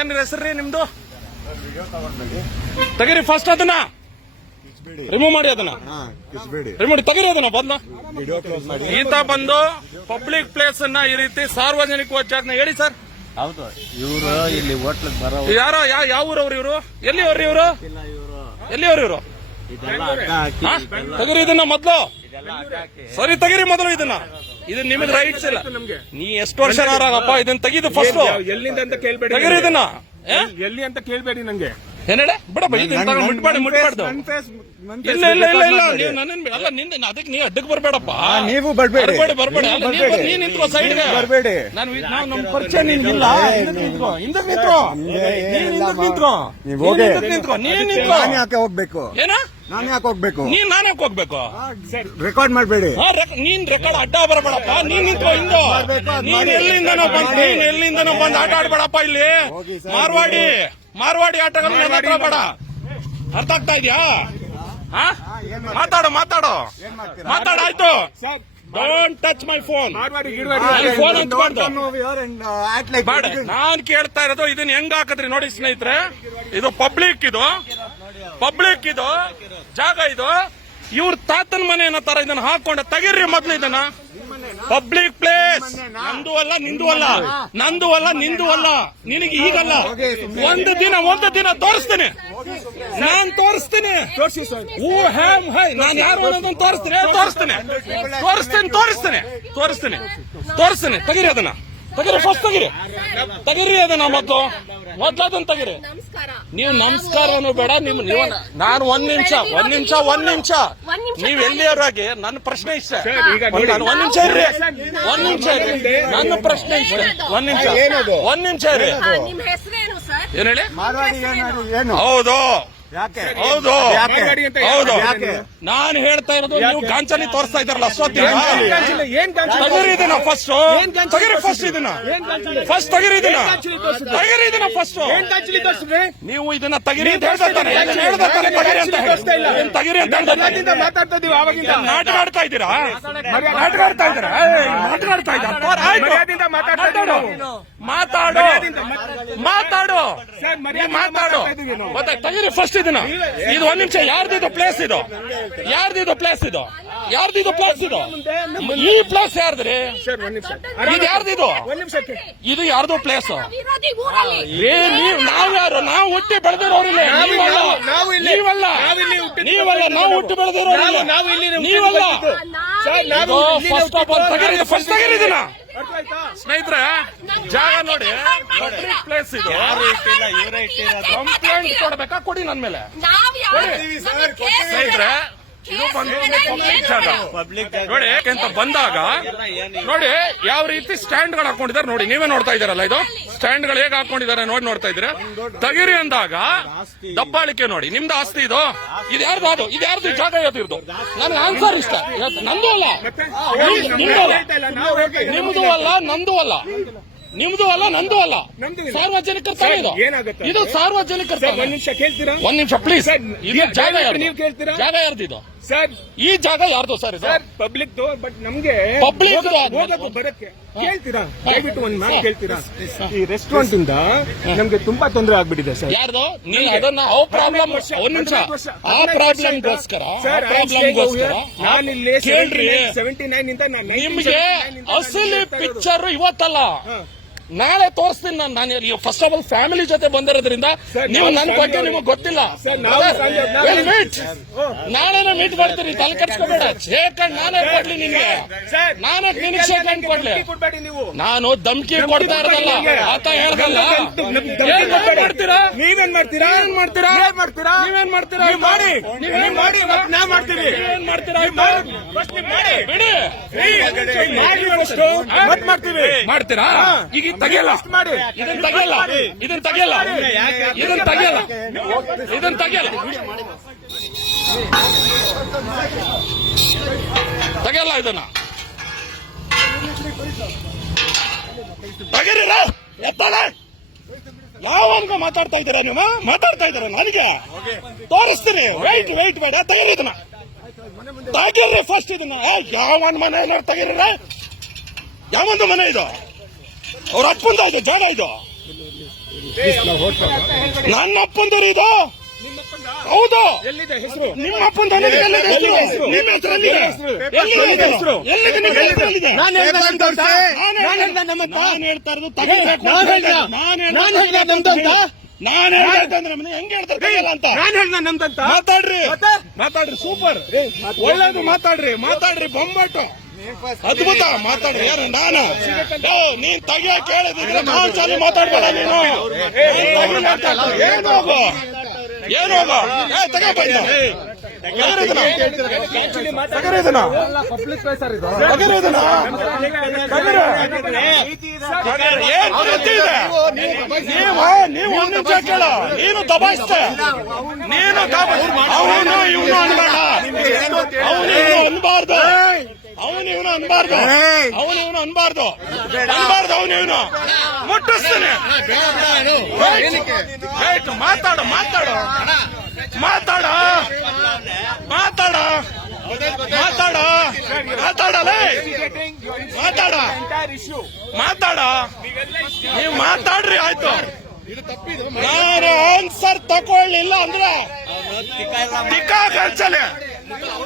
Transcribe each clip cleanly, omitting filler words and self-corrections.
ಏನ್ ಹೆಸರ್ರಿ ನಿಮ್ದು? ತೆಗೀರಿ ಫಸ್ಟ್ ಅದನ್ನ ರಿಮೂವ್ ಮಾಡಿ, ಅದನ್ನ ರಿಮೂವ್ ತೆಗೀರಿ ಅದನ್ನ ಬದಲು. ಈತ ಬಂದು ಪಬ್ಲಿಕ್ ಪ್ಲೇಸ್ ಅನ್ನ ಈ ರೀತಿ ಸಾರ್ವಜನಿಕ ಜಾಗನ ಹೇಳಿ ಸರ್. ಹೌದು, ಇವರು ಇಲ್ಲಿ ಹೋಟ್ಲಿಗೆ ಬರೋ ಯಾರೋ ಯಾವ ಊರವ್ರು ಇವರು? ಎಲ್ಲಿಯವ್ರಿ ಇವರು? ಎಲ್ಲಿಯವ್ರು ಇವರು? ತೆಗೀರಿ ಇದನ್ನ ಮೊದ್ಲು. ಸರಿ ತೆಗೀರಿ ಮೊದಲು ಇದನ್ನ. ಇದು ನಿಮಗೆ ರೈಟ್ಸ್ ಇಲ್ಲ. ನೀ ಎಷ್ಟು ವರ್ಷ ಆಗಪ್ಪ ಇದನ್ನ ತೆಗೀದು ಫಸ್ಟ್. ಎಲ್ಲಿಂದ ಅಂತ ಕೇಳ್ಬೇಡಿ, ತೆಗೀರಿ ಇದನ್ನ. ಎಲ್ಲಿ ಅಂತ ಕೇಳ್ಬೇಡಿ ನಂಗೆ. ಏನೇಳೆ ಬಿಡಪ್ಪ, ಮುಟ್ಬಾರ್ದು. ಇಲ್ಲ ಇಲ್ಲ ಇಲ್ಲ ಇಲ್ಲ, ನೀವು ನನ್ನ ಅಲ್ಲ ನಿಂದ ಅದಕ್ಕೆ ನೀವು ಅಡ್ಡಕ್ಕೆ ಬರ್ಬೇಡಪ್ಪ. ನೀವು ಬರ್ಬೇಡಿ, ನೀನ್ ನಿಂತ್ಕೋ ಸೈಡ್ಗೆ. ಬರ್ಬೇಡಿ. ನಾವು ನಮ್ಮ ಪರಿಚಯ ನಿನ್ಗಿಲ್ಲ. ಹಿಂದಕ್ಕೆ ನಿಂತ್ಕೋ. ನೀನ್ ನಿಂತ್ಕೋ. ನಾನು ಯಾಕೆ ಹೋಗ್ಬೇಕು? ಏನ ನಾನು ಯಾಕೆ ಹೋಗ್ಬೇಕು? ನಾನು ಯಾಕೆ ಹೋಗ್ಬೇಕು? ರೆಕಾರ್ಡ್ ಮಾಡ್ಬೇಡಿ. ನೀನ್ ರೆಕಾರ್ಡ್ ಅಡ್ಡ ಬರಬೇಡಪ್ಪ. ನೀನ್ ನಿಂತ್ಕೋ ಹಿಂದೆ. ನೀನ್ ಎಲ್ಲಿಂದನೋ ಬಂದು ಆಟ ಆಡ್ಬೇಡಪ್ಪ ಇಲ್ಲಿ. ಮಾರ್ವಾಡಿ ಆಟಗಳನ್ನ ಬೇಡ. ಅರ್ಥ ಆಗ್ತಾ ಇದೆಯಾ? ಮಾತಾಡಾಯ್ತು. Don't touch my phone. ನಾನ್ ಕೇಳ್ತಾ ಇರೋದು ಇದನ್ನ ಹೆಂಗ್ ಹಾಕದ್ರಿ ನೋಡಿ ಸ್ನೇಹಿತರೆ. ಇದು ಪಬ್ಲಿಕ್ ಇದು ಜಾಗ. ಇದು ಇವ್ರ ತಾತನ ಮನೆ ಅನ್ನೋ ತರ ಇದನ್ನ ಹಾಕೊಂಡ ತೆಗೀರಿ ಮೊದ್ಲು ಇದನ್ನ. ಪಬ್ಲಿಕ್ ಪ್ಲೇಸ್ ನಂದು ಅಲ್ಲ, ನಿಂದು ಅಲ್ಲ. ನಿನಗೆ ಈಗಲ್ಲ, ಒಂದು ದಿನ ತೋರಿಸ್ತೀನಿ. ನಾನ್ ತೋರಿಸ್ತೀನಿ. ನಾನು ಯಾರು ಅನ್ನೋದನ್ನ ತೋರಿಸ್ತೀನಿ. ತೆಗೀರಿ ಅದನ್ನ. ಫಸ್ಟ್ ತೆಗೀರಿ ಅದನ್ನ ಮೊದ್ಲು ಅದನ್ನ ತೆಗೀರಿ. ನೀವು ನಮಸ್ಕಾರನು ಬೇಡ. ನಾನು ಒಂದ್ ನಿಮಿಷ ನೀವ್ ಎಲ್ಲಿಯವರಾಗಿ ನನ್ನ ಪ್ರಶ್ನೆ ಇಷ್ಟ. ಒಂದ್ ನಿಮಿಷ ಇರ್ರಿ. ನನ್ನ ಪ್ರಶ್ನೆ ಇಷ್ಟ. ಒಂದ್ ನಿಮಿಷ ಇರ್ರಿ. ಏನ್ ಹೇಳಿ? ಹೌದು. ನಾನು ಹೇಳ್ತಾ ಇರೋದು ನೀವು ಗಾಂಚಲಿ ತೋರಿಸ್ತಾ ಇದ್ದಾರಲ್ಲ ಅಷ್ಟೊತ್ತಿಗೆ. ತೆಗೀರಿ ಇದನ್ನ ಫಸ್ಟ್. ನೀವು ಇದನ್ನ ತೆಗೀರಿ ಅಂತ ಹೇಳ್ತಾನೆ. ತೆಗೀರಿ ಅಂತ ನಾಟಕ ಆಡ್ತಾ ಇದ್ದೀರಾ? ಮಾತಾಡು. ಮತ್ತೆ ತೆಗೀರಿ ಫಸ್ಟ್ ಇದನ್ನ. ಇದು ಒಂದ್ ನಿಮಿಷ. ಯಾರ್ದಿದು ಪ್ಲೇಸ್ ಇದು? ಈ ಪ್ಲೇಸ್ ಯಾರ್ದ್ರಿ? ಇದು ಯಾರ್ದಿದು? ಇದು ಯಾರ್ದು ಪ್ಲೇಸ್? ನಾವ್ ಯಾರು? ನಾವು ಹುಟ್ಟಿ ಬೆಳೆದಿರೋರಿಲ್ಲ. ನೀವಲ್ಲ. ನಾವು ಹುಟ್ಟಿ ಬೆಳೆದಿರೋರಿಲ್ಲ. ನೀವಲ್ಲ. ಫಸ್ಟ್ ತೆಗೀರಿದಿನ ಸ್ನೇಹಿತರೆ. ಜಾಗ ನೋಡಿ, ಪಬ್ಲಿಕ್ ಪ್ಲೇಸ್ ಇದು. ಕಂಪ್ಲೇಂಟ್ ಕೊಡ್ಬೇಕಾ? ಕೊಡಿ ನನ್ನ ಮೇಲೆ. ಸ್ನೇಹಿತರೆ, ಇದು ಬಂದು ಪಬ್ಲಿಕ್ ಜಾಗ ನೋಡಿ. ಯಾಕೆಂತ ಬಂದಾಗ ನೋಡಿ ಯಾವ ರೀತಿ ಸ್ಟ್ಯಾಂಡ್ ಗಳು ಹಾಕೊಂಡಿದ್ದಾರೆ ನೋಡಿ. ನೀವೇ ನೋಡ್ತಾ ಇದ್ದಾರಲ್ಲ, ಇದು ಸ್ಟ್ಯಾಂಡ್ ಗಳು ಹೇಗೆ ಹಾಕೊಂಡಿದ್ದಾರೆ ನೋಡ್ತಾ ಇದ್ರೆ. ತೆಗೀರಿ ಅಂದಾಗ ದಬ್ಬಾಳಿಕೆ ನೋಡಿ. ನಿಮ್ದು ಆಸ್ತಿ ಇದು ಯಾರ್ದು? ಇದು ಯಾರ್ದು ಜಾಗ ಇರೋದು? ನನಗೆ ಆನ್ಸರ್ ಇಷ್ಟ. ನಂದು ಅಲ್ಲ, ನಿಮ್ದು ಅಲ್ಲ, ನಂದು ಅಲ್ಲ. ಸಾರ್ವಜನಿಕರ ತಾನೇ ಇದು ಸಾರ್ವಜನಿಕರ. ಒಂದ್ ನಿಮಿಷ ಪ್ಲೀಸ್. ಇದು ಜಾಗ ಯಾರ್ದು? ಸರ್ ಈ ಜಾಗ ಯಾರ್ದು ಸರ್? ಪಬ್ಲಿಕ್. ಬಟ್ ನಮ್ಗೆ ಪಬ್ಲಿಕ್ ಬರಕ್ಕೆ ಕೇಳ್ತೀರಾ? ದಯವಿಟ್ಟು ಒಂದ್ ಮಾತು ಕೇಳ್ತೀರಾ? ಈ ರೆಸ್ಟೋರೆಂಟ್ ಇಂದ ನಮ್ಗೆ ತುಂಬಾ ತೊಂದರೆ ಆಗ್ಬಿಟ್ಟಿದೆ ಸರ್. ಯಾರ್ದು? ನೀವು ಅದನ್ನ ಪ್ರಾಬ್ಲಮ್. ಒಂದ್ ನಿಮಿಷ. ಆ ಪ್ರಾಬ್ಲಮ್ಗೋಸ್ಕರ ನಾನು ಇಲ್ಲಿ ಕೇಳ್ರಿ. 79 ಇಂದ ನಿಮ್ಗೆ ಅಸಲಿ ಪಿಕ್ಚರ್ ಇವತ್ತಲ್ಲ, ನಾಳೆ ತೋರಿಸ್ತೀನಿ. ನಾನು ಫಸ್ಟ್ ಆಫ್ ಆಲ್ ಫ್ಯಾಮಿಲಿ ಜೊತೆ ಬಂದಿರೋದ್ರಿಂದ ನೀವು ನನ್ನ ಬಗ್ಗೆ ನಿಮಗೆ ಗೊತ್ತಿಲ್ಲ. ನಾಳೆ ಮೀಟ್ ಮಾಡ್ತೀನಿ. ತಲೆ ಕಟ್ಸ್ಕೋಬೇಡ. ಶೇಖಂಡ್ ನಾನೇ ಕೊಡ್ಲಿ ನಿನ್ಗೆ. ನಿನಗೆ ಶೇಖಂಡ್ ಕೊಡ್ಲಿ. ನಾನು ಧಮ್ಕಿ ಕೊಡ್ತಾ ಇರೋದಲ್ಲ, ಆತ ಹೇಳ್ದಲ್ಲ. ನೀವೇನ್ ಮಾಡ್ತೀರಾ? ಈಗ ತೆಗಿಯಲ್ಲ. ಇದನ್ನ ತೆಗಿಯಲ್ಲ. ಇದನ್ನ ತೆಗೀರಿರ. ಯಾವನ್ಗ ಮಾತಾಡ್ತಾ ಇದ್ದೀರಾ ನೀವು? ನನಗೆ ತೋರಿಸ್ತೀನಿ. ವೈಟ್ ಬೇಡ. ತೆಗೀರಿ ಇದನ್ನ. ಫಸ್ಟ್ ಇದನ್ನ. ಯಾವನ್ ಮನೆ ತೆಗೀರಿರ? ಯಾವೊಂದು ಮನೆ ಇದು? ಅವ್ರ ಅಪ್ಪಂದ ಇದು ಜಾಗ ಇದು. ನನ್ನ ಅಪ್ಪಂದರು ಇದು ಹೌದು. ಎಲ್ಲಿದೆ ಹೆಸರು? ನಿಮ್ಮ ಅಪ್ಪಂದ ನಿಮ್ಮ ಹೆಸರಲ್ಲಿದೆ. ಎಲ್ಲಿದೆ ಹೆಸರು? ಎಲ್ಲಿದೆ ನಿಮ್ಮ ಹೆಸರಲ್ಲಿದೆ? ನಾನು ಹೇಳ್ದ ನಮ್ದಂತ? ನಾನು ಹೇಳ್ದ ನಮ್ಮಂತ? ನಾನು ಹೇಳ್ತಾ ಇರೋದು ತಗೊಳ್ಬೇಕು. ನಾನು ಹೇಳ್ದ ನಮ್ದಂತ? ನಾನು ಹೇಳ್ತಂದ್ರೆ ಹೆಂಗ್ ಹೇಳ್ತಾರೆ ಕೈಯಲ್ಲ ಅಂತ. ನಾನು ಹೇಳ್ದ ನಮ್ದಂತ? ಮಾತಾಡ್ರಿ ಮತ್ತೆ? ಮಾತಾಡ್ರಿ, ಸೂಪರ್ ಒಳ್ಳೇದು, ಮಾತಾಡ್ರಿ ಬೊಂಬಾಟು ಅದ್ಭುತ ಮಾತಾಡ್ರಿ. ಯಾರು ನಾನು? ನೀನ್ ತೆಗಿಯ ಕೇಳಿದ್ರೆ ನಾನ್ ಚಾಲಿ ಮಾತಾಡ್ಬೇಡ ನೀನು. ಏನು ಹೋಗು ತಗೋ ಬಂದ ಪಬ್ಲಿಕ್ ಪ್ಲೇಸ್ ಸರ್ ಇದು. ನೀವು ಒಂದ್ ನಿಮಿಷ ಕೇಳ. ನೀನು ದಬಾಯಿಸ್ತೆ, ಅವನು ಇವನು ಅನ್ಬೇಡ, ಅವನು ಇವನು ಅನ್ಬಾರ್ದು, ಅವನು ಇವನು ಅನ್ಬಾರ್ದು, ಅವನು ಇವನು ಮುಟ್ಟಿಸ್ತಾನೆ. ಮಾತಾಡ ನೀವು ಮಾತಾಡ್ರಿ. ಆಯ್ತು, ನಾನು ಆನ್ಸರ್ ತಗೊಳ್ಳಿಲ್ಲ ಅಂದ್ರೆ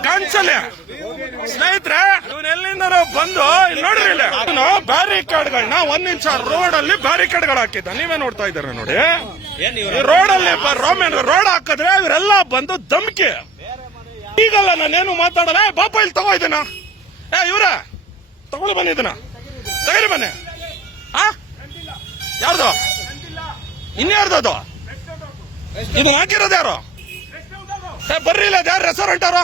ಗಂಚಲೆ ಸ್ನೇಹಿತರೆ, ಇವನೆಲ್ಲಿಂದ ಬಂದು ಇಲ್ಲಿ ನೋಡ್ರಿ, ಇಲ್ಲಿ ಬ್ಯಾರಿಕೇಡ್ಗಳನ್ನ ಒಂದ್ ಇಂಚ ರೋಡ್ ಅಲ್ಲಿ ಬ್ಯಾರಿಕೇಡ್ಗಳು ಹಾಕಿದ್ದ. ನೀವೇ ನೋಡ್ತಾ ಇದ್ದೀರ ನೋಡಿ. ರೋಡ್ ಅಲ್ಲಿ ರೋಡ್ ಹಾಕಿದ್ರೆ ಇವರೆಲ್ಲ ಬಂದು ಧಮ್ಕಿ. ಈಗಲ್ಲ ನಾನೇನು ಮಾತಾಡಲ್ಲ. ಬಾಪ ಇಲ್ಲಿ ತಗೋ ಇದನ್ನ, ಇವ್ರ ತಗೊಳ್ಳಿ ಬನ್ನಿ, ಇದನ್ನ ತಗರಿ ಬನ್ನಿ. ಯಾರ್ದು? ಇನ್ಯಾರ್ದು ಅದು? ಇದನ್ನ ಹಾಕಿರೋದು ಯಾರು? ಬರ್ರಿ ಇಲ್ಲ, ಯಾರು ರೆಸ್ಟೋರೆಂಟ್ ಅವರು?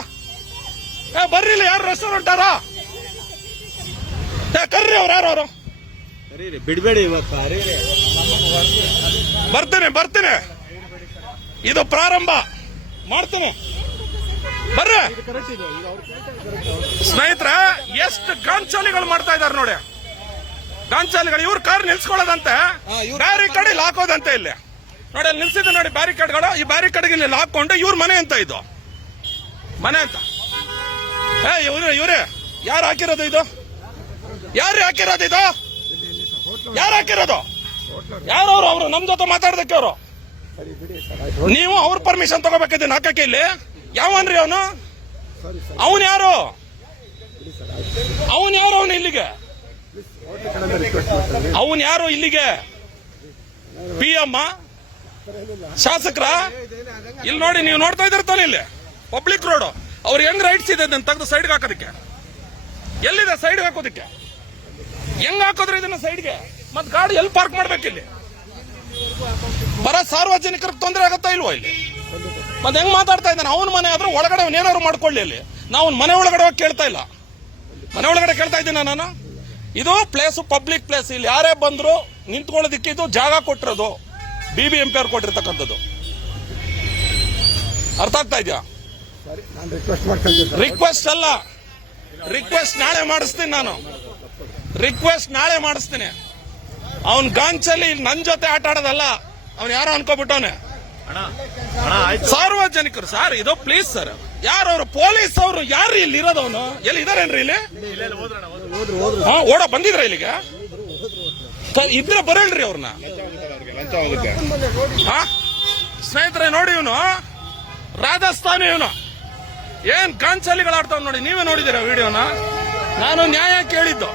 ಬರ್ರಿ ಇಲ್ಲ, ಯಾರು ರೆಸ್ಟೋರೆಂಟ್ ಅವರು? ಕರ್ರಿ ಅವ್ರು, ಯಾರು ಅವರು? ಬಿಡ್ಬೇಡಿ. ಬರ್ತೀನಿ. ಇದು ಪ್ರಾರಂಭ ಮಾಡ್ತೀನಿ. ಬರ್ರಿ ಸ್ನೇಹಿತರೆ, ಎಷ್ಟು ಗಾಂಚಾಲಿಗಳು ಮಾಡ್ತಾ ಇದಾರೆ ನೋಡಿ. ಗಾಂಚಾಲಿಗಳು ಇವ್ರ ಕಾರ್ ನಿಲ್ಸ್ಕೊಳ್ಳೋದಂತೆ, ಬ್ಯಾರಿಕೇಡ್ ಇಲ್ಲಿ ಹಾಕೋದಂತೆ. ಇಲ್ಲಿ ನೋಡಿ, ಅಲ್ಲಿ ನಿಲ್ಸಿದ್ದು ನೋಡಿ ಬ್ಯಾರಿಕೇಡ್ಗಳು. ಈ ಬ್ಯಾರಿಕೇಡ್ಗೆ ಇಲ್ಲಿ ಹಾಕೊಂಡು ಇವ್ರ ಮನೆ ಅಂತ, ಇದು ಮನೆ ಅಂತ. ಇವ್ರೇ ಯಾರು ಹಾಕಿರೋದು ಇದು? ಯಾರು ಹಾಕಿರೋದು? ಯಾರವ್ರು? ಅವರು ನಮ್ ಜೊತೆ ಮಾತಾಡೋದಕ್ಕೆ ಅವರು. ನೀವು ಅವ್ರ ಪರ್ಮಿಷನ್ ತಗೋಬೇಕಿದ್ದೀನಿ ಹಾಕಕ್ಕೆ. ಇಲ್ಲಿ ಯಾವನ್ರಿ ಅವನು? ಅವನು ಯಾರು? ಅವನು ಇಲ್ಲಿಗೆ? ಅವನು ಯಾರು ಇಲ್ಲಿಗೆ? PM ಶಾಸಕರ? ಇಲ್ಲಿ ನೋಡಿ, ನೀವು ನೋಡ್ತಾ ಇದ್ದೀರ ತಾನೆ, ಇಲ್ಲಿ ಪಬ್ಲಿಕ್ ರೋಡ್. ಅವ್ರು ಹೆಂಗ್ ರೈಟ್ಸ್ ಇದೆ ಅದನ್ನ ತೆಗೆದು ಸೈಡ್ಗೆ ಹಾಕೋದಕ್ಕೆ? ಎಲ್ಲಿದೆ ಸೈಡ್ಗೆ ಹಾಕೋದಕ್ಕೆ? ಹೆಂಗ್ ಹಾಕೋದ್ರೆ ಇದನ್ನ ಸೈಡ್ಗೆ? ಮತ್ ಗಾಡಿ ಎಲ್ಲಿ ಪಾರ್ಕ್ ಮಾಡ್ಬೇಕಿಲ್ಲಿ? ಸಾರ್ವಜನಿಕರಿಗೆ ತೊಂದರೆ ಆಗತ್ತಾ ಇಲ್ವೋ ಇಲ್ಲಿ? ಮತ್ತೆ ಹೆಂಗ್ ಮಾತಾಡ್ತಾ ಇದ್ದಾನೆ? ಅವನ ಮನೆ ಆದ್ರೂ ಒಳಗಡೆ ಅವನೇನಾದ್ರು ಮಾಡ್ಕೊಳ್ಳಿ. ಅಲ್ಲಿ ನಾವು ಮನೆ ಒಳಗಡೆ ಹೋಗಿ ಕೇಳ್ತಾ ಇಲ್ಲ. ಮನೆ ಒಳಗಡೆ ಕೇಳ್ತಾ ಇದ್ದೀನಿ ನಾನು. ಇದು ಪ್ಲೇಸ್ ಪಬ್ಲಿಕ್ ಪ್ಲೇಸ್. ಇಲ್ಲಿ ಯಾರೇ ಬಂದ್ರು ನಿಂತ್ಕೊಳ್ಳೋದಿಕ್ಕೆ ಇದು ಜಾಗ ಕೊಟ್ಟಿರೋದು BBMP ಅವ್ರು ಕೊಟ್ಟಿರ್ತಕ್ಕಂಥದ್ದು. ಅರ್ಥ ಆಗ್ತಾ ಇದೆಯಾ? ರಿಕ್ವೆಸ್ಟ್ ಅಲ್ಲ, ರಿಕ್ವೆಸ್ಟ್ ನಾಳೆ ಮಾಡಿಸ್ತೀನಿ ನಾನು. ಅವನ್ ಗಾಂಚಲಿ ನನ್ ಜೊತೆ ಆಟ ಆಡೋದಲ್ಲ. ಅವ್ನು ಯಾರೋ ಅನ್ಕೋಬಿಟ್ಟವನೆ. ಸಾರ್ವಜನಿಕರು ಸರ್, ಇದು ಪ್ಲೀಸ್ ಸರ್. ಯಾರವ್ರು? ಪೊಲೀಸ್ ಅವರು ಯಾರು? ಇಲ್ಲಿ ಇರೋದವನು ಎಲ್ಲಿ ಇದಾರೇನ್ರಿ? ಇಲ್ಲಿ ಓಡ ಬಂದಿದ್ರ ಇಲ್ಲಿಗೆ? ಇದ್ರೆ ಬರಲ್ರಿ ಅವ್ರನ್ನ. ಸ್ನೇಹಿತರೆ ನೋಡಿ, ಇವನು ರಾಜಸ್ಥಾನಿ, ಇವನು ಏನ್ ಗಾಂಚಲಿಗಳಾಡ್ತಾವ್ ನೋಡಿ. ನೀವೇ ನೋಡಿದಿರ ವಿಡಿಯೋನ? ನಾನು ನ್ಯಾಯ ಕೇಳಿದ್ದು.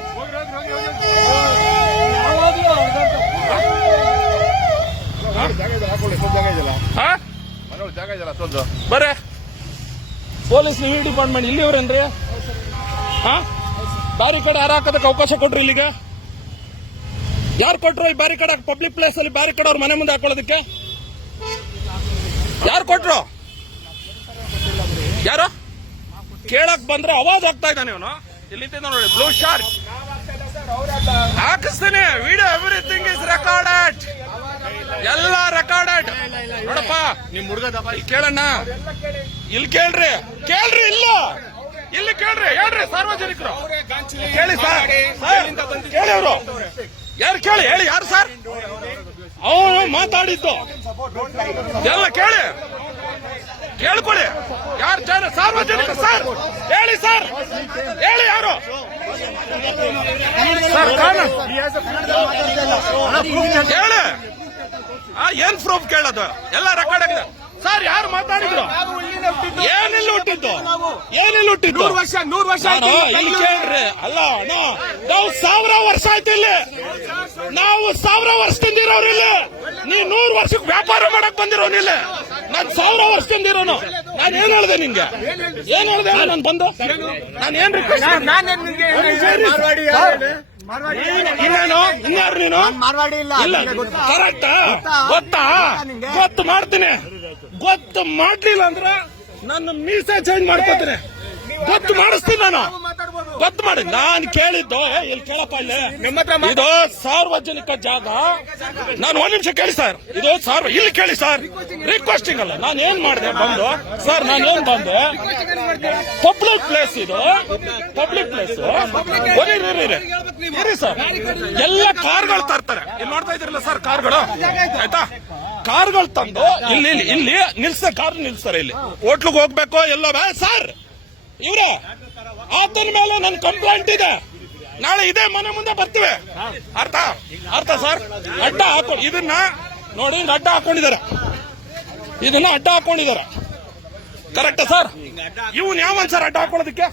ಬರೇ ಪೊಲೀಸ್ ಡಿಪಾರ್ಟ್ಮೆಂಟ್ ಇಲ್ಲಿವ್ರೇನ್ರಿ? ಬ್ಯಾರಿಕೇಡ್ ಯಾರು ಹಾಕೋದಕ್ಕೆ ಅವಕಾಶ ಕೊಟ್ರಿ? ಇಲ್ಲಿಗೆ ಯಾರು ಕೊಟ್ರು ಈ ಬ್ಯಾರಿಕೇಡ್? ಪಬ್ಲಿಕ್ ಪ್ಲೇಸ್ ಅಲ್ಲಿ ಬ್ಯಾರಿಕೇಡ್ ಅವ್ರ ಮನೆ ಮುಂದೆ ಹಾಕೊಳ್ಳೋದಕ್ಕೆ ಯಾರು ಕೊಟ್ರು? ಯಾರು ಕೇಳಕ್ ಬಂದ್ರೆ ಅವಾಜ್ ಆಗ್ತಾ ಇದ್ದಾನೆ ಇವನು. ಇಲ್ಲಿ ನೋಡಿ, ಬ್ಲೂ ಶಾರ್ಕ್ ಹಾಕಿಸ್ತೀನಿ. ವಿಡಿಯೋ ಎವ್ರಿಥಿಂಗ್ ಇಸ್ ರೆಕಾರ್ಡೆಡ್, ಎಲ್ಲ ರೆಕಾರ್ಡೆಡ್. ನೋಡಪ್ಪ, ನಿಮ್ ಹುಡುಗ ಕೇಳಣ್ಣ, ಇಲ್ಲಿ ಕೇಳ್ರಿ. ಇಲ್ಲ, ಇಲ್ಲಿ ಕೇಳ್ರಿ, ಹೇಳ್ರಿ ಸಾರ್ವಜನಿಕರು ಕೇಳಿ ಸರ್. ಕೇಳಿ ಅವರು ಯಾರು? ಕೇಳಿ, ಹೇಳಿ ಯಾರು ಸರ್? ಅವನು ಮಾತಾಡಿದ್ದು ಎಲ್ಲ ಕೇಳ್ಕೊಳ್ಳಿ. ಯಾರು ಜನ ಸಾರ್ವಜನಿಕ ಸರ್? ಹೇಳಿ ಸರ್, ಹೇಳಿ ಯಾರು ಸರ್? ಹೇಳಿ ಏನ್ ಪ್ರೂಫ್ ಕೇಳೋದು? ಎಲ್ಲ ರೆಕಾರ್ಡ್ ಆಗಿದೆ ಸರ್. ಯಾರು ಮಾತಾಡಿದ್ರು? ಏನಿಲ್ಲ ಹುಟ್ಟಿದ್ದು, ಏನಿಲ್ಲ ಹುಟ್ಟಿದ್ದು. 100 ವರ್ಷ ನಾನು ಇಲ್ಲಿ ಕೇಳ್ರಿ. ಅಲ್ಲ ನಾವು 1000 ವರ್ಷ ಆಯ್ತು ಇಲ್ಲಿ. ನಾವು 1000 ವರ್ಷದಿಂದ ಇರೋರು ಇಲ್ಲಿ. ನೀವ್ 100 ವರ್ಷಕ್ಕೆ ವ್ಯಾಪಾರ ಮಾಡಕ್ ಬಂದಿರೋನಿಲ್ಲ. ನಾನ್ 1000 ವರ್ಷದಿಂದ ಇರೋನು. ನಾನು ಏನ್ ಹೇಳ್ದೆ ನಿನ್ಗೆ? ಏನ್ ಹೇಳ್ದೆ ನಾನು ಬಂದು? ನಾನು ಏನ್ ರಿಕ್ವೆಸ್ಟ್? ಇನ್ನೇನು? ಇನ್ಯಾರು ನೀನು? ಇಲ್ಲ ಕರೆಕ್ಟ್ ಗೊತ್ತಾ? ಗೊತ್ತು ಮಾಡ್ತೀನಿ. ಗೊತ್ತು ಮಾಡ್ಲಿಲ್ಲ ಅಂದ್ರೆ ನನ್ನ ಮೀಸೆ ಚೇಂಜ್ ಮಾಡ್ಕೋತೀನಿ. ಗೊತ್ತು ಮಾಡಿಸ್ತೀನಿ ನಾನು. ಗೊತ್ತು ಮಾಡಿ. ನಾನು ಕೇಳಿದ್ದು ಇಲ್ಲಿ ಕೇಳಪ್ಪ, ಇಲ್ಲಿ ಇದು ಸಾರ್ವಜನಿಕ ಜಾಗ. ನಾನು ಒಂದ್ ನಿಮಿಷ ಕೇಳಿ ಸರ್. ಇದು ಇಲ್ಲಿ ಕೇಳಿ ಸರ್. ರಿಕ್ವೆಸ್ಟಿಂಗ್ ಅಲ್ಲ. ನಾನು ಏನ್ ಮಾಡಿದೆ ಬಂದು ಸರ್? ನಾನು ಏನ್ ಬಂದೆ? ಪಬ್ಲಿಕ್ ಪ್ಲೇಸ್ ಇದು. ಪಬ್ಲಿಕ್ ಪ್ಲೇಸ್ ಇರಿ ಸರ್. ಎಲ್ಲ ಕಾರ್ಗಳು ತರ್ತಾರೆ. ಇಲ್ಲಿ ನೋಡ್ತಾ ಇದ್ರಲ್ಲ ಸರ್ ಕಾರ್ಗಳು, ಆಯ್ತಾ? ಕಾರ್ಗಳು ತಂದು ಇಲ್ಲಿ ಕಾರ್ ನಿಲ್ಸ್ತಾರೆ. ಇಲ್ಲಿ ಹೋಟ್ಲಿಗೆ ಹೋಗ್ಬೇಕು ಎಲ್ಲ ಸರ್. ಇವ್ರೆ ಆತನ ಮೇಲೆ ನನ್ನ ಕಂಪ್ಲೇಂಟ್ ಇದೆ. ನಾಳೆ ಇದೇ ಮನೆ ಮುಂದೆ ಬರ್ತೀವಿ. ಅರ್ಥ ಸರ್? ಅಡ್ಡ ಹಾಕೋ ಇದನ್ನ ನೋಡಿ. ಹಿಂಗ್ ಅಡ್ಡ ಹಾಕೊಂಡಿದ್ದಾರೆ. ಇದನ್ನ ಅಡ್ಡ ಹಾಕೊಂಡಿದ್ದಾರೆ. Correct sir? ಇವನ್ ಯಾವನ್ ಸರ್ ಅಡ್ಡ ಹಾಕೊಳ್ಳೋದಕ್ಕೆ?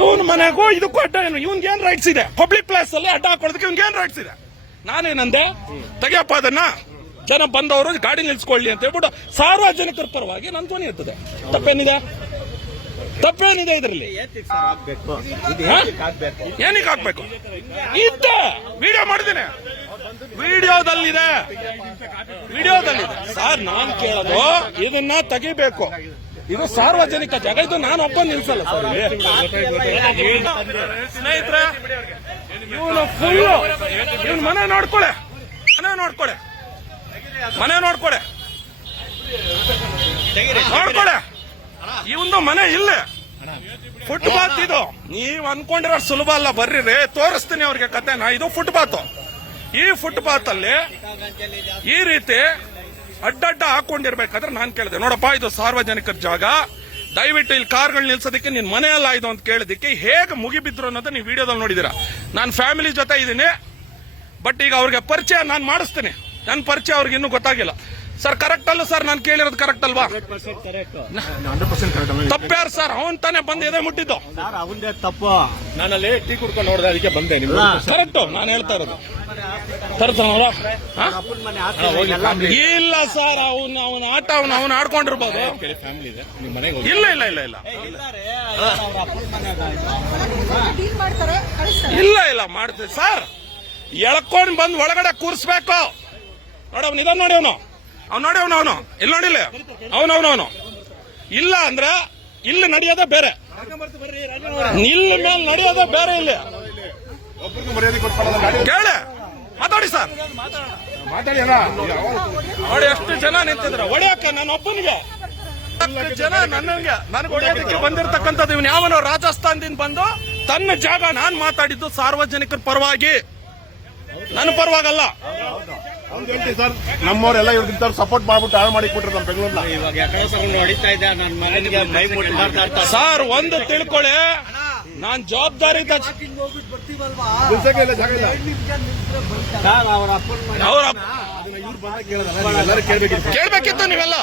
ಇವನ್ ಮನೆಗೂ ಇದಕ್ಕೂ ಅಡ್ಡ ಏನು? ಇವನ್ಗೆ ಏನ್ ರೈಟ್ಸ್ ಇದೆ? ಪಬ್ಲಿಕ್ ಪ್ಲೇಸ್ ಅಲ್ಲಿ ಅಡ್ಡ ಹಾಕೊಳ್ಳೋದಕ್ಕೆ ಇವನ್ಗೆ ಏನ್ ರೈಟ್ಸ್ ಇದೆ? ನಾನೇನಂದೆ? ತೆಗಿಯಪ್ಪ ಅದನ್ನ. ಜನ ಬಂದವರು ಗಾಡಿ ನಿಲ್ಸ್ಕೊಳ್ಳಿ ಅಂತ ಹೇಳ್ಬಿಟ್ಟು ಸಾರ್ವಜನಿಕರ ಪರವಾಗಿ ನನ್ನ ಧ್ವನಿ ಇರ್ತದೆ. ತಪ್ಪೇನಿದೆ? ತಪ್ಪೇನಿದೆ ಇದರಲ್ಲಿ? ಏನಕ್ಕೆ ಹಾಕ್ಬೇಕು? ಇದ್ದೆ ವಿಡಿಯೋ ಮಾಡಿದ್ದೇನೆ. ವಿಡಿಯೋದಲ್ಲಿದೆ ಸರ್. ನಾನ್ ಕೇಳೋದು ಇದನ್ನ ತೆಗಿಬೇಕು. ಇದು ಸಾರ್ವಜನಿಕ ಜಾಗ. ಇದು ನಾನು ಒಬ್ಬ ನಿಲ್ಸಲ್ಲ ಸರ್. ಸ್ನೇಹಿತರೆ, ಇವನು ಫುಲ್ ಇವನ್ ಮನೆ ನೋಡ್ಕೊಳೆ. ಇವಂದು ಮನೆ ಇಲ್ಲೇ ಫುಟ್ಪಾತ್. ಇದು ನೀವ್ ಅನ್ಕೊಂಡಿರೋ ಸುಲಭ ಅಲ್ಲ. ಬರ್ರಿ ತೋರಿಸ್ತೀನಿ ಅವ್ರಿಗೆ ಕತೆನ. ಇದು ಫುಟ್ಪಾತ್. ಈ ಫುಟ್ಪಾತ್ ಅಲ್ಲಿ ಈ ರೀತಿ ಅಡ್ಡಡ್ಡ ಹಾಕೊಂಡಿರ್ಬೇಕಾದ್ರೆ ನಾನ್ ಕೇಳಿದೆ, ನೋಡಪ್ಪ ಇದು ಸಾರ್ವಜನಿಕರ ಜಾಗ, ದಯವಿಟ್ಟು ಇಲ್ಲಿ ಕಾರ್ಗಳು ನಿಲ್ಸೋದಕ್ಕೆ ನಿನ್ ಮನೆ ಅಲ್ಲ ಇದು ಅಂತ ಕೇಳಿದಕ್ಕೆ ಹೇಗೆ ಮುಗಿಬಿದ್ರು ಅನ್ನೋದು ನೀವು ವಿಡಿಯೋದಲ್ಲಿ ನೋಡಿದೀರಾ. ನಾನು ಫ್ಯಾಮಿಲಿ ಜೊತೆ ಇದ್ದೀನಿ. ಬಟ್ ಈಗ ಅವ್ರಿಗೆ ಪರಿಚಯ ನಾನು ಮಾಡಿಸ್ತೀನಿ. ನನ್ನ ಪರಿಚಯ ಅವ್ರಿಗೆ ಇನ್ನೂ ಗೊತ್ತಾಗಿಲ್ಲ ಸರ್. ಕರೆಕ್ಟ್ ಅಲ್ಲ ಸರ್? ನಾನು ಕೇಳಿರೋದು ಕರೆಕ್ಟ್ ಅಲ್ವಾ? ತಪ್ಪ್ಯಾರು ಸರ್? ಅವನ್ ತಾನೇ ಬಂದು ಎದೆ ಮುಟ್ಟಿದ್ದು. ಅವಂದೇ ತಪ್ಪು. ನಾನಲ್ಲಿ ಟೀ ಕುಡ್ಕೊಂಡು ನೋಡಿದೆ, ಅದಕ್ಕೆ ಬಂದೆ. ಕರೆಕ್ಟ್ ನಾನು ಹೇಳ್ತಾ ಇರೋದು. ಇಲ್ಲ ಸರ್, ಅವನ ಆಟ ಅವನು ಆಡ್ಕೊಂಡಿರ್ಬೋದು. ಇಲ್ಲ ಮಾಡ್ತೀವಿ ಸರ್. ಎಳ್ಕೊಂಡ್ ಬಂದ್ ಒಳಗಡೆ ಕೂರ್ಸ್ಬೇಕು. ನೋಡಿ ಅವ್ನು ಇದನ್ನ ನೋಡಿ. ಅವನು ಇಲ್ಲಿ ನೋಡಿಲ್ಲ. ಅವನು ಇಲ್ಲ ಅಂದ್ರೆ ಇಲ್ಲಿ ನಡೆಯೋದೇ ಬೇರೆ, ಇಲ್ಲಿ ಮೇಲೆ ನಡೆಯೋದೇ ಬೇರೆ. ಇಲ್ಲಿ ಕೇಳಿ ಮಾತಾಡಿ ಸರ್. ನೋಡಿ ಎಷ್ಟು ಜನ ನಿಂತಿದ್ರು ಹೊಡೆಯಕ್ಕೆ. ನಾನು ಒಬ್ಬನಿಗೆ ಜನ ನನಗೆ ಹೊಡೆಯೋದಕ್ಕೆ ಬಂದಿರತಕ್ಕಂಥದ್ದು. ಇವನು ಯಾವನೋ ರಾಜಸ್ಥಾನದಿಂದ ಬಂದು ತನ್ನ ಜಾಗ. ನಾನು ಮಾತಾಡಿದ್ದು ಸಾರ್ವಜನಿಕರ ಪರವಾಗಿ, ನನ್ನ ಪರವಾಗಲ್ಲ. ಸರ್ ನಮ್ಮವರೆಲ್ಲ ಇವ್ರಿಗೆ ಸಪೋರ್ಟ್ ಮಾಡ್ಬಿಟ್ಟು ಹಾಳು ಮಾಡಿ ಕೊಟ್ರು ನಮ್ಮ ಬೆಂಗಳೂರ್ನ. ಸರ್ ಒಂದು ತಿಳ್ಕೊಳ್ಳಿ, ನಾನ್ ಜವಾಬ್ದಾರಿ ಕೇಳ್ಬೇಕಿತ್ತು. ನೀವೆಲ್ಲ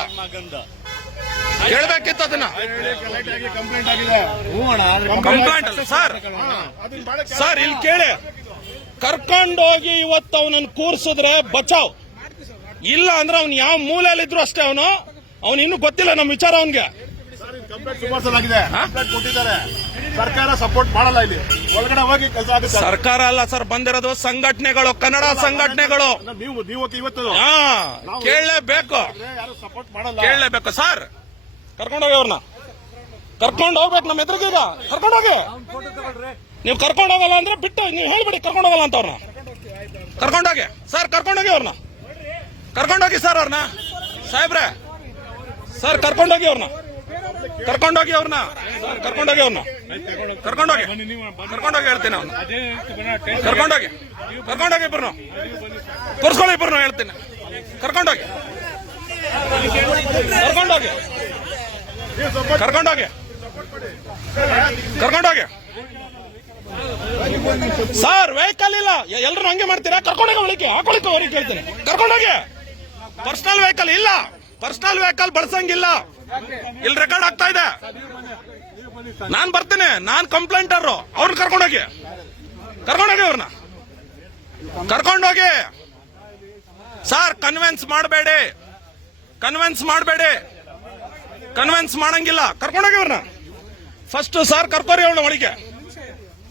ಕೇಳ್ಬೇಕಿತ್ತು ಅದನ್ನ. ಕಂಪ್ಲೇಂಟ್ ಸರ್ ಇಲ್ಲಿ ಕೇಳಿ. ಕರ್ಕೊಂಡೋಗಿ ಇವತ್ತು ಅವನನ್ನು ಕೂರ್ಸಿದ್ರೆ ಬಚಾವ್. ಇಲ್ಲ ಅಂದ್ರೆ ಅವ್ನು ಯಾವ ಮೂಲೆಯಲ್ಲಿದ್ರು ಅಷ್ಟೇ. ಅವನು ಇನ್ನೂ ಗೊತ್ತಿಲ್ಲ ನಮ್ಮ ವಿಚಾರ ಅವನ್ಗೆ. ಸರ್ಕಾರ ಸಪೋರ್ಟ್ ಮಾಡಲ್ಲ. ಇಲ್ಲಿ ಒಳಗಡೆ ಹೋಗಿ ಕೆಲಸ ಆಗುತ್ತೆ. ಸರ್ಕಾರ ಅಲ್ಲ ಸರ್ ಬಂದಿರೋದು, ಸಂಘಟನೆಗಳು, ಕನ್ನಡ ಸಂಘಟನೆಗಳು. ಇವತ್ತು ಕೇಳಲೇಬೇಕು, ಸಪೋರ್ಟ್ ಮಾಡಲ್ಲ. ಕೇಳಲೇಬೇಕು ಸರ್. ಕರ್ಕೊಂಡೋಗಿ ಅವ್ರನ್ನ ಕರ್ಕೊಂಡು ಹೋಗ್ಬೇಕು. ನಮ್ಮ ಎದುರಿಗೆ ಕರ್ಕೊಂಡೋಗಿ. ನೀವು ಕರ್ಕೊಂಡು ಹೋಗಲ್ಲ ಅಂದ್ರೆ ಬಿಟ್ಟು ನೀವು ಹೇಳ್ಬಿಡಿ ಕರ್ಕೊಂಡು ಹೋಗಲ್ಲ ಅಂತ. ಅವ್ರನ್ನ ಕರ್ಕೊಂಡೋಗಿ ಸರ್. ಕರ್ಕೊಂಡೋಗಿ ಅವ್ರನ್ನ ಕರ್ಕೊಂಡೋಗಿ ಸರ್. ಅವ್ರನ್ನ ಸಾಹೇಬ್ರೆ ಸರ್ ಕರ್ಕೊಂಡೋಗಿ ಅವ್ರನ್ನ ಕರ್ಕೊಂಡೋಗಿ ಹೇಳ್ತೀನಿ. ಅವ್ನು ಕರ್ಕೊಂಡೋಗಿ ಇಬ್ರು ತೋರಿಸ್ಕೊಳ್ಳಿ. ಇಬ್ರು ಹೇಳ್ತೀನಿ. ಕರ್ಕೊಂಡೋಗಿ ಸರ್. ವೆಹಿಕಲ್ ಇಲ್ಲ, ಎಲ್ಲರೂ ಹಂಗೆ ಮಾಡ್ತೀರಾ? ಕರ್ಕೊಂಡೋಗಿ ಒಳಗೆ ಹಾಕೊಳಿಕೆ ಅವ್ರಿಗೆ ಕೇಳ್ತೀನಿ. ಕರ್ಕೊಂಡೋಗಿ ಪರ್ಸನಲ್ ವೆಹಿಕಲ್ ಇಲ್ಲ, ಪರ್ಸನಲ್ ವೆಹಿಕಲ್ ಬಳಸಂಗಿಲ್ಲ. ಇಲ್ಲಿ ರೆಕಾರ್ಡ್ ಆಗ್ತಾ ಇದೆ. ನಾನ್ ಬರ್ತೀನಿ, ನಾನ್ ಕಂಪ್ಲೇಂಟರ್. ಅವ್ರನ್ನ ಕರ್ಕೊಂಡೋಗಿ ಅವ್ರನ್ನ ಕರ್ಕೊಂಡೋಗಿ. ಸರ್ ಕನ್ವಿನ್ಸ್ ಮಾಡಂಗಿಲ್ಲ. ಕರ್ಕೊಂಡೋಗಿ ಅವ್ರನ್ನ ಫಸ್ಟ್. ಸರ್ ಕರ್ಕೋರಿ ಅವ್ರನ್ನ ಒಳಗೆ.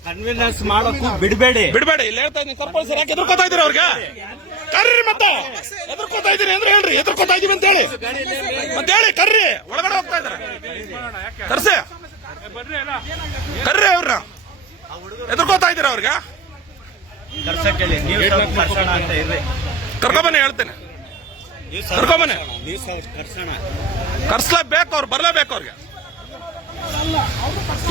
ಕನ್ವಿನ್ಸ್ ಮಾಡೋಕ್ಕೂ ಬಿಡಬೇಡಿ. ಇಲ್ಲಿ ಹೇಳ್ತಾ ಇದ್ದೀನಿ, ಕರ್ಕೊಳ್ಳಿ ಸರ್. ಯಾಕೆ ಎದುರ್ಕೋತಾ ಇದೀರಿ ಅವ್ರಿಗೆ? ಕರ್ರಿ ಮತ್ತೆ. ಎದುರ್ಕೋತಾ ಇದೀನಿ ಅಂದ್ರೆ ಹೇಳ್ರಿ, ಎದುರ್ಕೋತಾ ಇದೀವಿ ಅಂತ ಹೇಳಿ ಮತ್ತೆ ಹೇಳಿ. ಕರ್ರಿ, ಒಳಗಡೆ ಹೋಗ್ತಾ ಇದಾರೆ. ಕರ್ರಿ ಅವ್ರನ್ನ. ಎದುರ್ಕೋತಾ ಇದೀರ ಅವ್ರಿಗೆ? ಕರ್ಸಕ್ಕೆ ಹೇಳಿ. ನೀವು ಸ್ವಲ್ಪ ಕರ್ಸೋಣ ಅಂತ ಇರ್ರಿ. ಕರ್ಕೊಂಬನ್ನಿ, ಹೇಳ್ತೇನೆ. ಕರ್ಕೊಂಬನ್ನಿ. ನೀವು ಸ್ವಲ್ಪ ಕರ್ಸೋಣ. ಕರ್ಸ್ಲೇಬೇಕು, ಅವ್ರು ಬರ್ಲೇಬೇಕು ಅವ್ರಿಗೆ.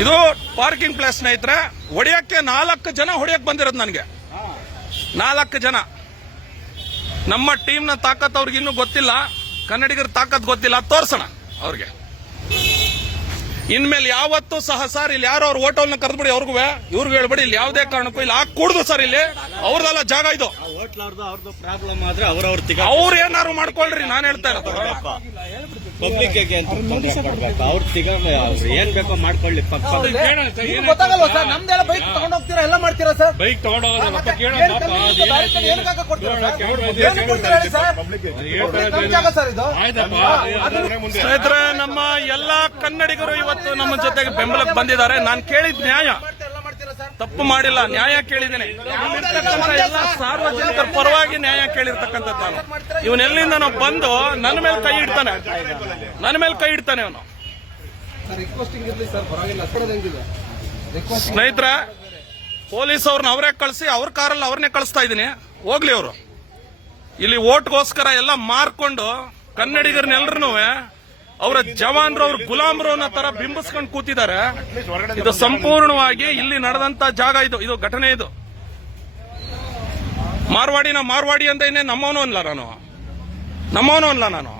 ಇದು ಪಾರ್ಕಿಂಗ್ ಪ್ಲೇಸ್ ಸ್ನೇಹಿತರೆ. ಹೊಡೆಯಕ್ಕೆ 4 ಜನ ಹೊಡೆಯಕ್ಕೆ ಬಂದಿರೋದು ನನಗೆ. 4 ಜನ. ನಮ್ಮ ಟೀಮ್ನ ತಾಕತ್ ಅವ್ರಿಗೆ ಇನ್ನೂ ಗೊತ್ತಿಲ್ಲ, ಕನ್ನಡಿಗರ ತಾಕತ್ ಗೊತ್ತಿಲ್ಲ. ತೋರ್ಸೋಣ ಅವ್ರಿಗೆ. ಇನ್ಮೇಲೆ ಯಾವತ್ತೂ ಸಹ ಸರ್ ಇಲ್ಲಿ ಯಾರೋ ಅವ್ರ ಹೋಟೆಲ್ನ ಕರೆದ್ಬಿಡಿ. ಇವ್ರಿಗೂ ಹೇಳ್ಬೇಡಿ. ಇಲ್ಲಿ ಯಾವುದೇ ಕಾರಣಕ್ಕೂ ಇಲ್ಲಿ ಹಾಕೂಡ್ದು ಸರ್. ಇಲ್ಲಿ ಅವ್ರದಲ್ಲ ಜಾಗ ಇದು. ಅವ್ರದ್ದು ಪ್ರಾಬ್ಲಮ್ ಆದ್ರೆ ಅವ್ರವ್ರ ಅವ್ರು ಏನಾರು ಮಾಡ್ಕೊಳ್ರಿ. ನಾನು ಹೇಳ್ತಾ ಇರೋದು ಪಬ್ಲಿಕ್ ಅವ್ರು ಏನ್ ಬೇಕೋ ಮಾಡ್ಕೊಳ್ಳಿ. ಗೊತ್ತಾಗಲ್ವಾ ಸರ್? ನಮ್ದೆಲ್ಲ ಬೈಕ್ ತಗೊಂಡ್ ಹೋಗ್ತೀರಾ, ಎಲ್ಲ ಮಾಡ್ತೀರಾ ಸರ್? ಬೈಕ್ ತಗೊಂಡೋಗೋದು ಸರ್ ಇದು ಸ್ನೇಹಿತರೆ, ನಮ್ಮ ಎಲ್ಲಾ ಕನ್ನಡಿಗರು ಇವತ್ತು ನಮ್ಮ ಜೊತೆಗೆ ಬೆಂಬಲಕ್ಕೆ ಬಂದಿದ್ದಾರೆ. ನಾನು ಕೇಳಿದ ನ್ಯಾಯ, ತಪ್ಪು ಮಾಡಿಲ್ಲ, ನ್ಯಾಯ ಕೇಳಿದ್ದೇನೆ. ಇಲ್ಲಿರ್ತಕ್ಕಂಥ ಎಲ್ಲ ಸಾರ್ವಜನಿಕರ ಪರವಾಗಿ ನ್ಯಾಯ ಕೇಳಿರ್ತಕ್ಕಂಥದ್ದು ನಾನು. ಇವನೆಲ್ಲಿಂದ ನಾವು ಬಂದು ನನ್ನ ಮೇಲೆ ಕೈ ಇಡ್ತಾನೆ ಅವನು. ಸ್ನೇಹಿತರೆ, ಪೊಲೀಸ್ ಅವ್ರನ್ನ ಅವರೇ ಕಳಿಸಿ, ಅವ್ರ ಕಾರಲ್ಲಿ ಅವ್ರನ್ನೇ ಕಳಿಸ್ತಾ ಇದ್ದೀನಿ. ಹೋಗ್ಲಿ ಅವರು. ಇಲ್ಲಿ ಓಟ್ಗೋಸ್ಕರ ಎಲ್ಲ ಮಾರ್ಕೊಂಡು ಕನ್ನಡಿಗರನ್ನೆಲ್ಲರೂ ಅವರ ಜವಾನ್ರು, ಅವ್ರ ಗುಲಾಮರು ಅನ್ನೋ ತರ ಬಿಂಬಿಸ್ಕೊಂಡು ಕೂತಿದ್ದಾರೆ. ಇದು ಸಂಪೂರ್ಣವಾಗಿ ಇಲ್ಲಿ ನಡೆದಂತ ಜಾಗ. ಇದು ಘಟನೆ. ಇದು ಮಾರ್ವಾಡಿ ಅಂತ ಇನ್ನೇ ನಮ್ಮವನು ಅಲ್ಲ ನಾನು.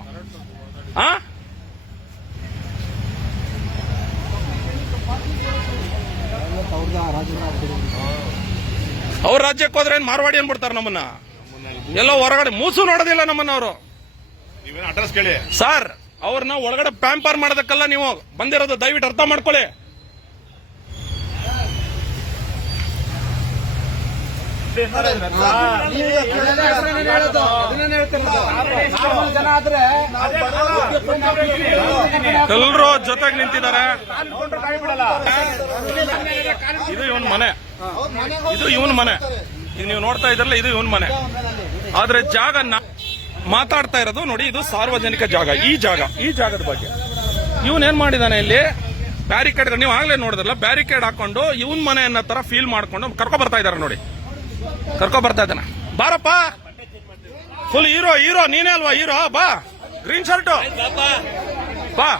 ಅವ್ರ ರಾಜ್ಯಕ್ಕೆ ಹೋದ್ರೆ ಏನ್ ಮಾರ್ವಾಡಿ ಅನ್ಬಿಡ್ತಾರೆ ನಮ್ಮನ್ನ. ಎಲ್ಲೋ ಹೊರಗಡೆ ಮೂಸು ನೋಡೋದಿಲ್ಲ ನಮ್ಮನ್ನ ಅವರು. ಅಡ್ರೆಸ್ ಕೇಳಿ ಸರ್. ಅವ್ರನ್ನ ಒಳಗಡೆ ಪ್ಯಾಂಪರ್ ಮಾಡೋದಕ್ಕಲ್ಲ ನೀವು ಬಂದಿರೋದು. ದಯವಿಟ್ಟು ಅರ್ಥ ಮಾಡ್ಕೊಳ್ಳಿ. ಎಲ್ಲರೂ ಜೊತೆಗೆ ನಿಂತಿದ್ದಾರೆ. ಇದು ಇವನ್ ಮನೆ. ಈಗ ನೀವು ನೋಡ್ತಾ ಇದ್ರಲ್ಲ, ಇದು ಇವನ್ ಮನೆ. ಆದ್ರೆ ಜಾಗ ಮಾತಾಡ್ತಾ ಇರೋದು ನೋಡಿ, ಇದು ಸಾರ್ವಜನಿಕ ಜಾಗ. ಈ ಜಾಗದ ಬಗ್ಗೆ ಇವನೇನ್ ಮಾಡಿದಾನೆ, ಇಲ್ಲಿ ಬ್ಯಾರಿಕೇಡ್, ನೀವು ಆಗ್ಲೇ ನೋಡಿದ್ರಲ್ಲ, ಬ್ಯಾರಿಕೇಡ್ ಹಾಕೊಂಡು ಇವನ್ ಮನೆ ಅನ್ನೋ ತರ ಫೀಲ್ ಮಾಡ್ಕೊಂಡು ಕರ್ಕೊ ಬರ್ತಾ ಇದಾರೆ ನೋಡಿ. ಇದ್ದಾನೆ. ಬಾರಪ್ಪ, ಫುಲ್ ಹೀರೋ ನೀನೇ ಅಲ್ವಾ ಹೀರೋ? ಬಾ, ಗ್ರೀನ್ ಶರ್ಟ್ ಬಾ.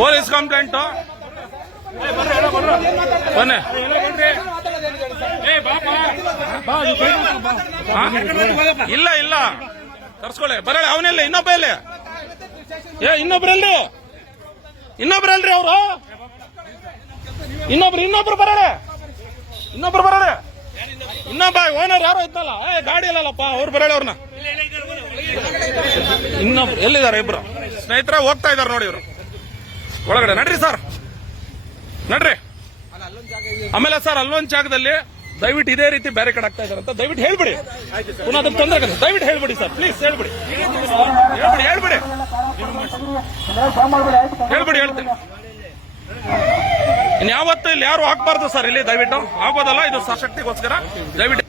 ಪೊಲೀಸ್ ಕಂಪ್ಲೇಂಟ್ ಬನ್ನಿ. ಇಲ್ಲ ತರ್ಸ್ಕೊಳ್ಳಿ. ಬರಲ್ಲ ಅವನೆಲ್ಲ. ಇನ್ನೊಬ್ರಲ್ಲಿ ಅವರು. ಇನ್ನೊಬ್ರು ಬರಳೆ. ಇನ್ನೊಬ್ಬ ಓನರ್ ಯಾರೋ ಇದ್ದಲ್ಲ, ಗಾಡಿ ಅಲ್ಲಪ್ಪ, ಅವ್ರು ಬರಳೆ. ಅವ್ರನ್ನ ಇನ್ನೊಬ್ರು ಎಲ್ಲಿದ್ದಾರೆ? ಇಬ್ರು ಸ್ನೇಹಿತರೆ ಹೋಗ್ತಾ ಇದಾರೆ ನೋಡಿ ಇವರು ಒಳಗಡೆ. ನಡ್ರಿ ಸರ್, ನಡ್ರಿ. ಆಮೇಲೆ ಸರ್, ಅಲ್ಲೊಂದ್ ಜಾಗದಲ್ಲಿ ದಯವಿಟ್ಟು ಇದೇ ರೀತಿ ಬ್ಯಾರಿಕೇಡ್ ಆಗ್ತಾ ಇದಾರೆ ಅಂತ ದಯವಿಟ್ಟು ಹೇಳ್ಬಿಡಿ. ಪುನಃ ಅದಕ್ಕೆ ತೊಂದರೆ ಆಗುತ್ತೆ. ದಯವಿಟ್ಟು ಹೇಳ್ಬಿಡಿ ಸರ್, ಪ್ಲೀಸ್ ಹೇಳ್ಬಿಡಿ. ಹೇಳ್ತೀನಿ. ಇನ್ಯಾವತ್ತು ಇಲ್ಲಿ ಯಾರು ಹಾಕ್ಬಾರ್ದು ಸರ್. ಇಲ್ಲಿ ದಯವಿಟ್ಟು ಆಗೋದಲ್ಲ. ಇದು ಸಶಕ್ತಿಗೋಸ್ಕರ ದಯವಿಟ್ಟು